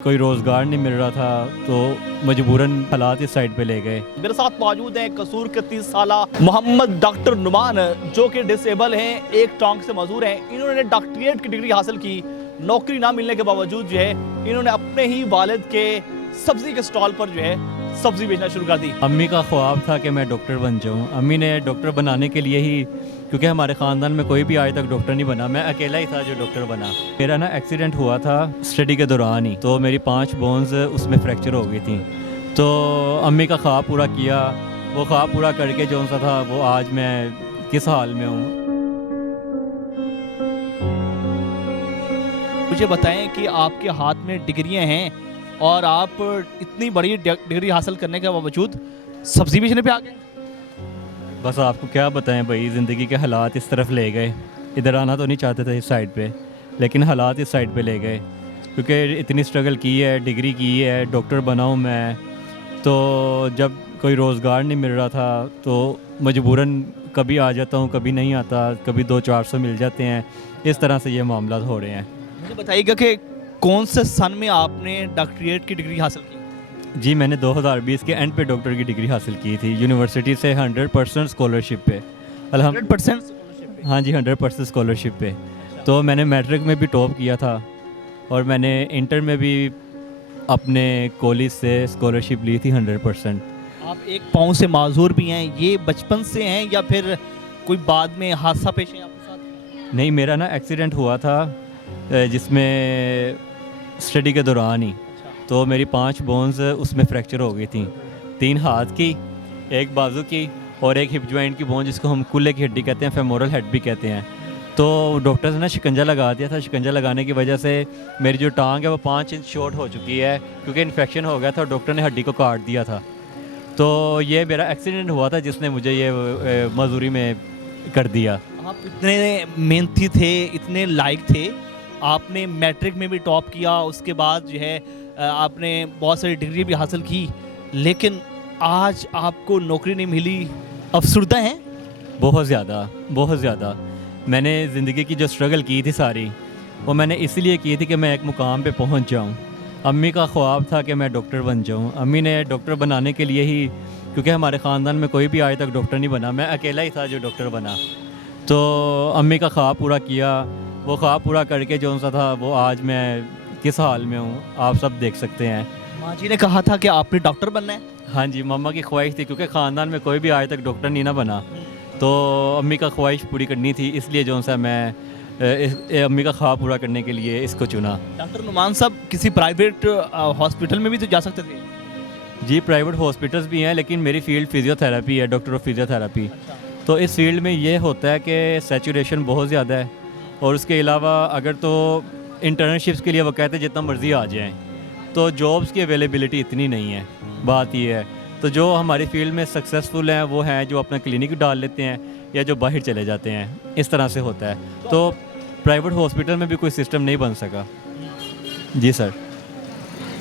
कोई रोज़गार नहीं मिल रहा था तो मजबूरन हालात इस साइड पे ले गए। मेरे साथ मौजूद हैं कसूर के 30 साला मोहम्मद डॉक्टर नुमान, जो कि डिसेबल हैं, एक टांग से मजदूर हैं। इन्होंने डॉक्टरेट की डिग्री हासिल की। नौकरी ना मिलने के बावजूद जो है इन्होंने अपने ही वालिद के सब्जी के स्टॉल पर जो है सब्जी बेचना शुरू कर दी। अम्मी का ख्वाब था कि मैं डॉक्टर बन जाऊं। अम्मी ने डॉक्टर बनाने के लिए ही, क्योंकि हमारे ख़ानदान में कोई भी आज तक डॉक्टर नहीं बना, मैं अकेला ही था जो डॉक्टर बना। मेरा ना एक्सीडेंट हुआ था स्टडी के दौरान ही, तो मेरी 5 बोन्स उसमें फ्रैक्चर हो गई थी। तो अम्मी का ख्वाब पूरा किया, वो ख्वाब पूरा करके जो सा था वो आज मैं किस हाल में हूँ। मुझे बताएं कि आपके हाथ में डिग्रियां हैं और आप इतनी बड़ी डिग्री हासिल करने के बावजूद सब्जी बेचने पे आ गए। बस आपको क्या बताएं भाई, ज़िंदगी के हालात इस तरफ ले गए। इधर आना तो नहीं चाहते थे इस साइड पे, लेकिन हालात इस साइड पे ले गए। क्योंकि इतनी स्ट्रगल की है, डिग्री की है, डॉक्टर बना हूँ मैं, तो जब कोई रोज़गार नहीं मिल रहा था तो मजबूरन कभी आ जाता हूँ, कभी नहीं आता, कभी 200-400 मिल जाते हैं। इस तरह से ये मामला हो रहे हैं। मुझे बताइएगा कि कौन से सन में आपने डॉक्टरेट की डिग्री हासिल की? जी, मैंने 2020 के एंड पे डॉक्टर की डिग्री हासिल की थी यूनिवर्सिटी से 100% स्कॉलरशिप पे। 100% स्कॉलरशिप पे? हाँ जी, 100% स्कॉलरशिप पे। तो मैंने मैट्रिक में भी टॉप किया था और मैंने इंटर में भी अपने कॉलेज से स्कॉलरशिप ली थी 100%। आप एक पाँव से माजूर भी हैं, ये बचपन से हैं या फिर कोई बाद में हादसा पेश है आपके साथ? नहीं, मेरा ना एक्सीडेंट हुआ था जिसमें स्टडी के दौरान ही, तो मेरी 5 बोन्स उसमें फ्रैक्चर हो गई थी। 3 हाथ की, 1 बाजू की और 1 हिप जॉइंट की बोन, जिसको हम कुल्ले की हड्डी कहते हैं, फेमोरल हेड भी कहते हैं। तो डॉक्टर्स ने शिकंजा लगा दिया था। शिकंजा लगाने की वजह से मेरी जो टांग है वो 5 इंच शॉर्ट हो चुकी है, क्योंकि इन्फेक्शन हो गया था और डॉक्टर ने हड्डी को काट दिया था। तो ये मेरा एक्सीडेंट हुआ था जिसने मुझे ये मजदूरी में कर दिया। आप इतने मेहनती थे, इतने लायक थे, आपने मैट्रिक में भी टॉप किया, उसके बाद जो है आपने बहुत सारी डिग्री भी हासिल की, लेकिन आज आपको नौकरी नहीं मिली। अफसरदा हैं? बहुत ज़्यादा, बहुत ज़्यादा। मैंने ज़िंदगी की जो स्ट्रगल की थी सारी, वो मैंने इसलिए की थी कि मैं एक मुकाम पे पहुंच जाऊं। अम्मी का ख्वाब था कि मैं डॉक्टर बन जाऊं। अम्मी ने डॉक्टर बनाने के लिए ही, क्योंकि हमारे ख़ानदान में कोई भी आज तक डॉक्टर नहीं बना, मैं अकेला ही था जो डॉक्टर बना। तो अम्मी का ख्वाब पूरा किया, वो ख्वाब पूरा करके जो सा था वो आज मैं किस हाल में हूँ आप सब देख सकते हैं। माँ जी ने कहा था कि आपने डॉक्टर बनना है? हाँ जी, मम्मा की ख्वाहिश थी, क्योंकि ख़ानदान में कोई भी आज तक डॉक्टर नहीं ना बना, तो अम्मी का ख्वाहिश पूरी करनी थी, इसलिए जो सा मैं अम्मी का ख्वाब पूरा करने के लिए इसको चुना। डॉक्टर नुमान साहब किसी प्राइवेट हॉस्पिटल में भी तो जा सकते थे? जी, प्राइवेट हॉस्पिटल्स भी हैं, लेकिन मेरी फील्ड फिजियोथेरेपी है, डॉक्टर ऑफ फिजियोथेरेपी। तो इस फील्ड में ये होता है कि सैचुरेशन बहुत ज़्यादा है, और उसके अलावा अगर तो इंटर्नशिप्स के लिए वो कहते हैं जितना मर्ज़ी आ जाएँ, तो जॉब्स की अवेलेबिलिटी इतनी नहीं है। बात ये है, तो जो हमारी फील्ड में सक्सेसफुल हैं वो हैं जो अपना क्लिनिक डाल लेते हैं या जो बाहर चले जाते हैं, इस तरह से होता है। तो प्राइवेट हॉस्पिटल में भी कोई सिस्टम नहीं बन सका। जी सर।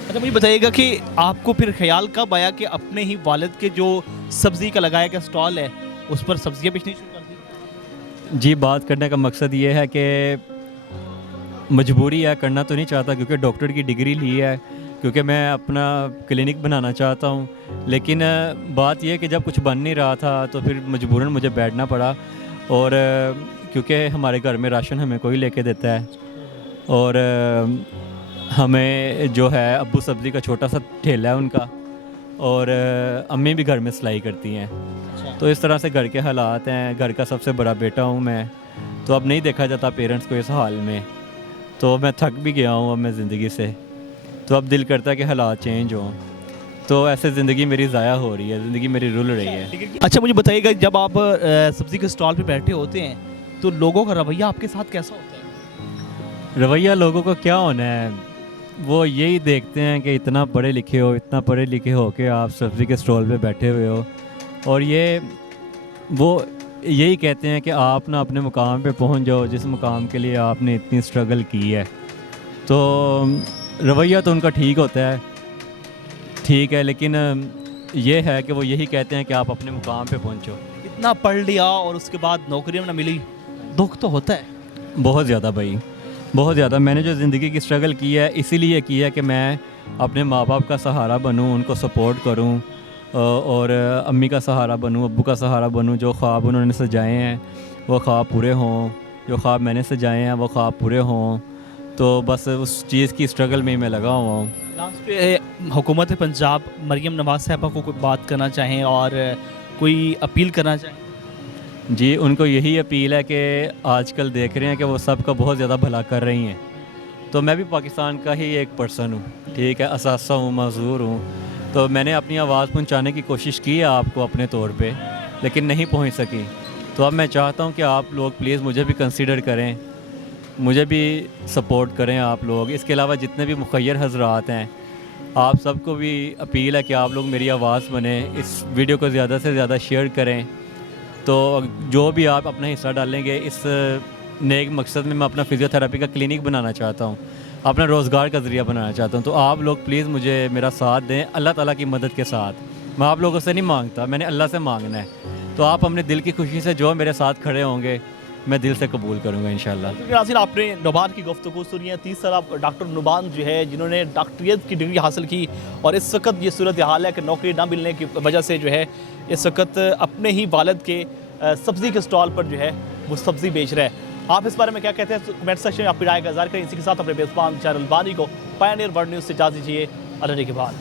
अच्छा, मुझे बताइएगा कि आपको फिर ख्याल कब आया कि अपने ही वालिद के जो सब्ज़ी का लगाया गया स्टॉल है उस पर सब्जियाँ बेचनी शुरू कर दी? जी, बात करने का मकसद ये है कि मजबूरी है, करना तो नहीं चाहता, क्योंकि डॉक्टर की डिग्री ली है, क्योंकि मैं अपना क्लिनिक बनाना चाहता हूँ। लेकिन बात यह है कि जब कुछ बन नहीं रहा था तो फिर मजबूरन मुझे बैठना पड़ा, और क्योंकि हमारे घर में राशन हमें कोई लेके देता है, और हमें जो है अब्बू सब्ज़ी का छोटा सा ठेला है उनका, और अम्मी भी घर में सिलाई करती हैं। तो इस तरह से घर के हालात हैं। घर का सबसे बड़ा बेटा हूँ मैं, तो अब नहीं देखा जाता पेरेंट्स को इस हाल में, तो मैं थक भी गया हूँ अब मैं ज़िंदगी से। तो अब दिल करता है कि हालात चेंज हों, तो ऐसे ज़िंदगी मेरी ज़ाया हो रही है, ज़िंदगी मेरी रुल रही है। अच्छा, मुझे बताइएगा, जब आप सब्ज़ी के स्टॉल पे बैठे होते हैं तो लोगों का रवैया आपके साथ कैसा होता है? रवैया लोगों को क्या होना है, वो यही देखते हैं कि इतना पढ़े लिखे हो, इतना पढ़े लिखे हो कि आप सब्ज़ी के स्टॉल पे बैठे हुए हो, और वो यही कहते हैं कि आप ना अपने मुकाम पे पहुंच जाओ जिस मुकाम के लिए आपने इतनी स्ट्रगल की है। तो रवैया तो उनका ठीक होता है, ठीक है, लेकिन ये है कि वो यही कहते हैं कि आप अपने मुकाम पे पहुंचो। इतना पढ़ लिया और उसके बाद नौकरी में ना मिली, दुख तो होता है? बहुत ज़्यादा भाई, बहुत ज़्यादा मैंने जो ज़िंदगी की स्ट्रगल की है इसीलिए की है कि मैं अपने माँ बाप का सहारा बनूं, उनको सपोर्ट करूं और अम्मी का सहारा बनूं, अब्बू का सहारा बनूं। जो ख्वाब उन्होंने सजाए हैं वो ख्वाब पूरे हों, जो ख्वाब मैंने सजाए हैं वो ख्वाब पूरे हों। तो बस उस चीज़ की स्ट्रगल में ही मैं लगा हुआ हूँ। लास्ट पे हुकूमत पंजाब मरीम नवाज़ साहबा को कोई बात करना चाहें और कोई अपील करना चाहें? जी, उनको यही अपील है कि आजकल देख रहे हैं कि वो सबका बहुत ज़्यादा भला कर रही हैं। तो मैं भी पाकिस्तान का ही एक पर्सन हूँ, ठीक है, असासा हूँ, मज़दूर हूँ। तो मैंने अपनी आवाज़ पहुँचाने की कोशिश की है आपको अपने तौर पे, लेकिन नहीं पहुँच सकी। तो अब मैं चाहता हूँ कि आप लोग प्लीज़ मुझे भी कंसीडर करें, मुझे भी सपोर्ट करें आप लोग। इसके अलावा जितने भी मुखय्यर हज़रात हैं, आप सबको भी अपील है कि आप लोग मेरी आवाज़ बने, इस वीडियो को ज़्यादा से ज़्यादा शेयर करें। तो जो भी आप अपना हिस्सा डालेंगे इस नेक मकसद में, मैं अपना फ़िज़ियोथेरेपी का क्लिनिक बनाना चाहता हूँ, अपना रोज़गार का ज़रिया बनाना चाहता हूँ। तो आप लोग प्लीज़ मुझे मेरा साथ दें अल्लाह ताला की मदद के साथ। मैं आप लोगों से नहीं मांगता, मैंने अल्लाह से मांगना है। तो आप अपने दिल की खुशी से जो मेरे साथ खड़े होंगे मैं दिल से कबूल करूँगा इंशाल्लाह। नाज़रीन, आपने नुमान की गुफ्तगू सुनी है। 30 साल डॉक्टर नुमान जो है, जिन्होंने डॉक्टरियत की डिग्री हासिल की और इस वक्त ये सूरत हाल है कि नौकरी ना मिलने की वजह से जो है इस वक्त अपने ही वालिद के सब्ज़ी के स्टॉल पर जो है वो सब्ज़ी बेच रहे हैं। आप इस बारे में क्या कहते हैं? कमेंट सेक्शन में आपकी राय का इज़हार करें। इसी के साथ अपने बेज़बान चैनल बानी को पायनियर वर्ल्ड न्यूज़ से इजाज़त दीजिए। अल्लाह के बाद।